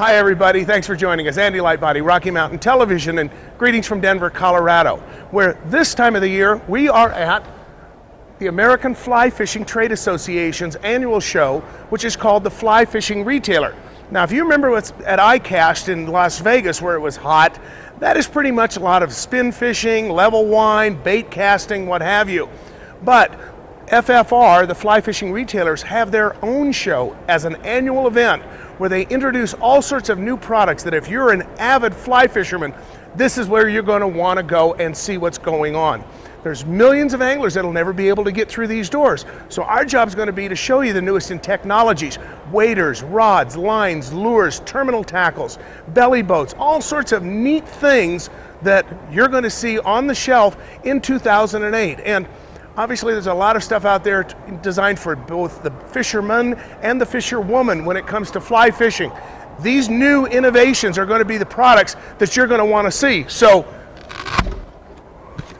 Hi everybody, thanks for joining us. Andy Lightbody, Rocky Mountain Television, and greetings from Denver, Colorado, where this time of the year we are at the American Fly Fishing Trade Association's annual show, which is called the Fly Fishing Retailer. Now, if you remember what's at ICAST in Las Vegas where it was hot, that is pretty much a lot of spin fishing, level wind, bait casting, what have you. But FFR, the Fly Fishing Retailers, have their own show as an annual event where they introduce all sorts of new products that if you're an avid fly fisherman, this is where you're going to want to go and see what's going on. There's millions of anglers that'll never be able to get through these doors. So our job is going to be to show you the newest in technologies, waders, rods, lines, lures, terminal tackles, belly boats, all sorts of neat things that you're going to see on the shelf in 2008. And obviously there's a lot of stuff out there designed for both the fisherman and the fisherwoman when it comes to fly fishing. These new innovations are going to be the products that you're going to want to see. So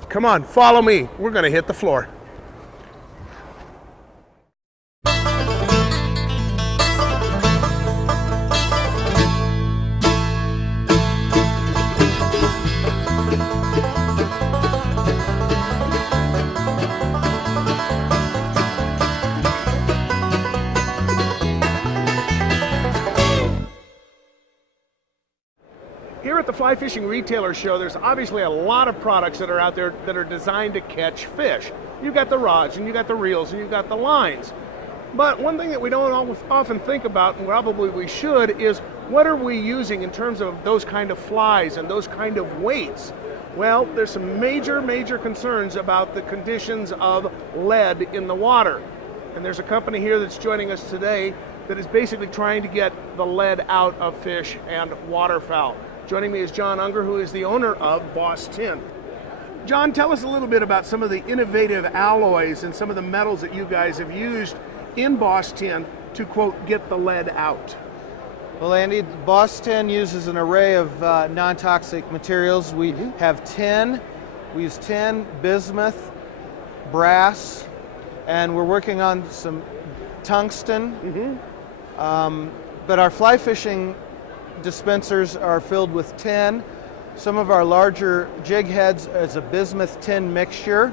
come on, follow me. We're going to hit the floor. Here at the Fly Fishing Retailer Show, there's obviously a lot of products that are out there that are designed to catch fish. You've got the rods, and you've got the reels, and you've got the lines. But one thing that we don't often think about, and probably we should, is what are we using in terms of those kind of flies and those kind of weights? Well, there's some major concerns about the conditions of lead in the water. And there's a company here that's joining us today that is basically trying to get the lead out of fish and waterfowl. Joining me is John Unger, who is the owner of Boss Tin. John, tell us a little bit about some of the innovative alloys and some of the metals that you guys have used in Boss Tin to, quote, get the lead out. Well, Andy, Boss Tin uses an array of non-toxic materials. We have tin, we use tin, bismuth, brass, and we're working on some tungsten. But our fly fishing dispensers are filled with tin. Some of our larger jig heads is a bismuth tin mixture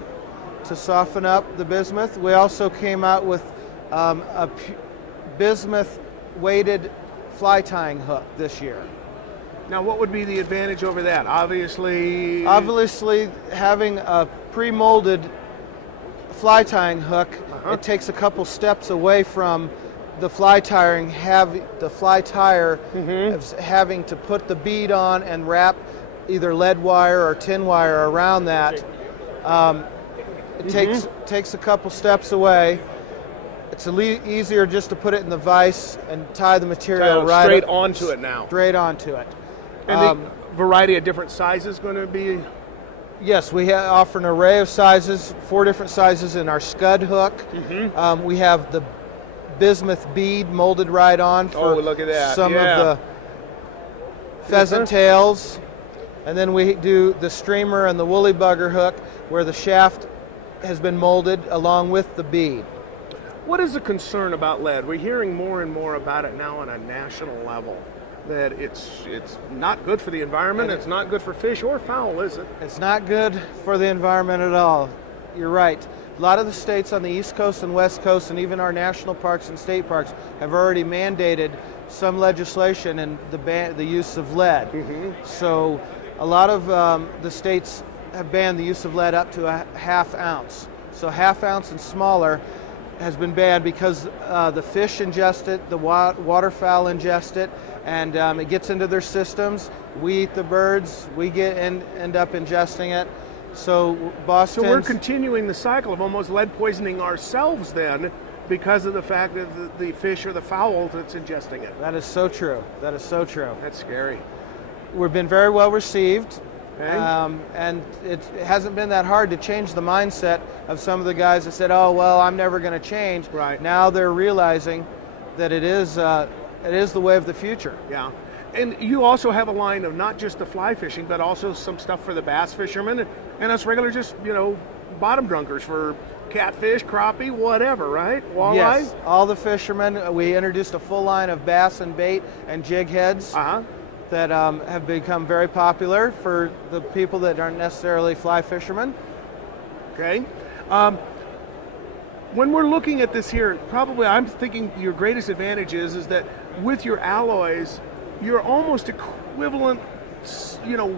to soften up the bismuth. We also came out with a bismuth weighted fly tying hook this year. Now, what would be the advantage over that? Obviously having a pre-molded fly tying hook, it takes a couple steps away from the fly tiring, having to put the bead on and wrap either lead wire or tin wire around that. It takes a couple steps away. It's easier just to put it in the vise and tie the material straight onto it now. Straight onto it. And the variety of different sizes going to be? Yes, we offer an array of sizes, 4 different sizes in our scud hook. We have the bismuth bead molded right on for look at that. Some of the pheasant tails. And then we do the streamer and the woolly bugger hook where the shaft has been molded along with the bead. What is the concern about lead? We're hearing more and more about it now on a national level, that it's not good for the environment, it's not good for fish or fowl, is it? It's not good for the environment at all. You're right. A lot of the states on the East Coast and West Coast, and even our national parks and state parks, have already mandated some legislation in the use of lead. So a lot of the states have banned the use of lead up to a ½ ounce. So ½ ounce and smaller has been banned because the fish ingest it, the waterfowl ingest it, and it gets into their systems. We eat the birds, we end up ingesting it. So we're continuing the cycle of almost lead poisoning ourselves then, because of the fact that the fish or the fowl that's ingesting it. That is so true. That is so true. That's scary. We've been very well received. Okay. And it hasn't been that hard to change the mindset of some of the guys that said, oh, well, I'm never going to change. Right. Now they're realizing that it is the way of the future. Yeah. And you also have a line of not just the fly fishing, but also some stuff for the bass fishermen and us regular just, bottom drunkers for catfish, crappie, whatever, right? Walleye? Yes, all the fishermen. We introduced a full line of bass and bait and jig heads that have become very popular for the people that aren't necessarily fly fishermen. Okay. When we're looking at this here, probably I'm thinking your greatest advantage is that with your alloys, you're almost equivalent,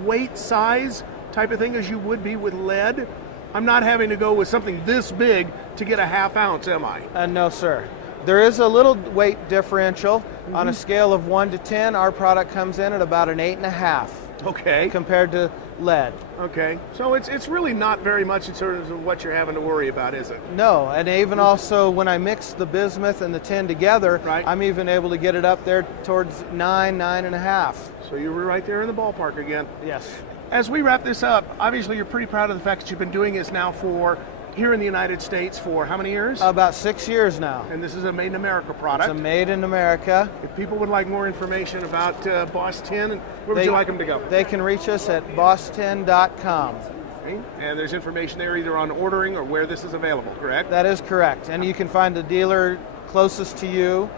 weight, size type of thing as you would be with lead. I'm not having to go with something this big to get a ½ ounce, am I? No, sir. There is a little weight differential. On a scale of 1 to 10, our product comes in at about an 8.5. Okay. Compared to lead. Okay. So it's really not very much in terms of what you're having to worry about, is it? No, and even also when I mix the bismuth and the tin together, I'm even able to get it up there towards 9.5. So you were right there in the ballpark again. Yes. As we wrap this up, obviously you're pretty proud of the fact that you've been doing this now for here in the United States for how many years? About 6 years now. And this is a Made in America product. It's a Made in America. If people would like more information about Boss Tin, where would you like them to go? They can reach us at bosstin.com. Okay. And there's information there either on ordering or where this is available, correct? That is correct. And you can find the dealer closest to you.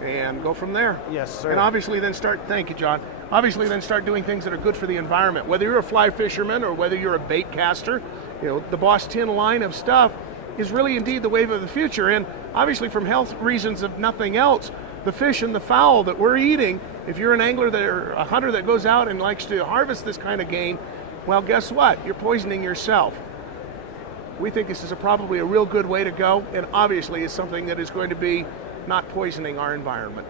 And go from there. Yes, sir. And obviously then thank you, John. Obviously then start doing things that are good for the environment. Whether you're a fly fisherman or whether you're a bait caster, the Boss Tin line of stuff is really indeed the wave of the future. And obviously from health reasons, if nothing else, the fish and the fowl that we're eating, if you're an angler or a hunter that goes out and likes to harvest this kind of game, well, guess what? You're poisoning yourself. We think this is probably a real good way to go, and obviously is something that is going to be not poisoning our environment.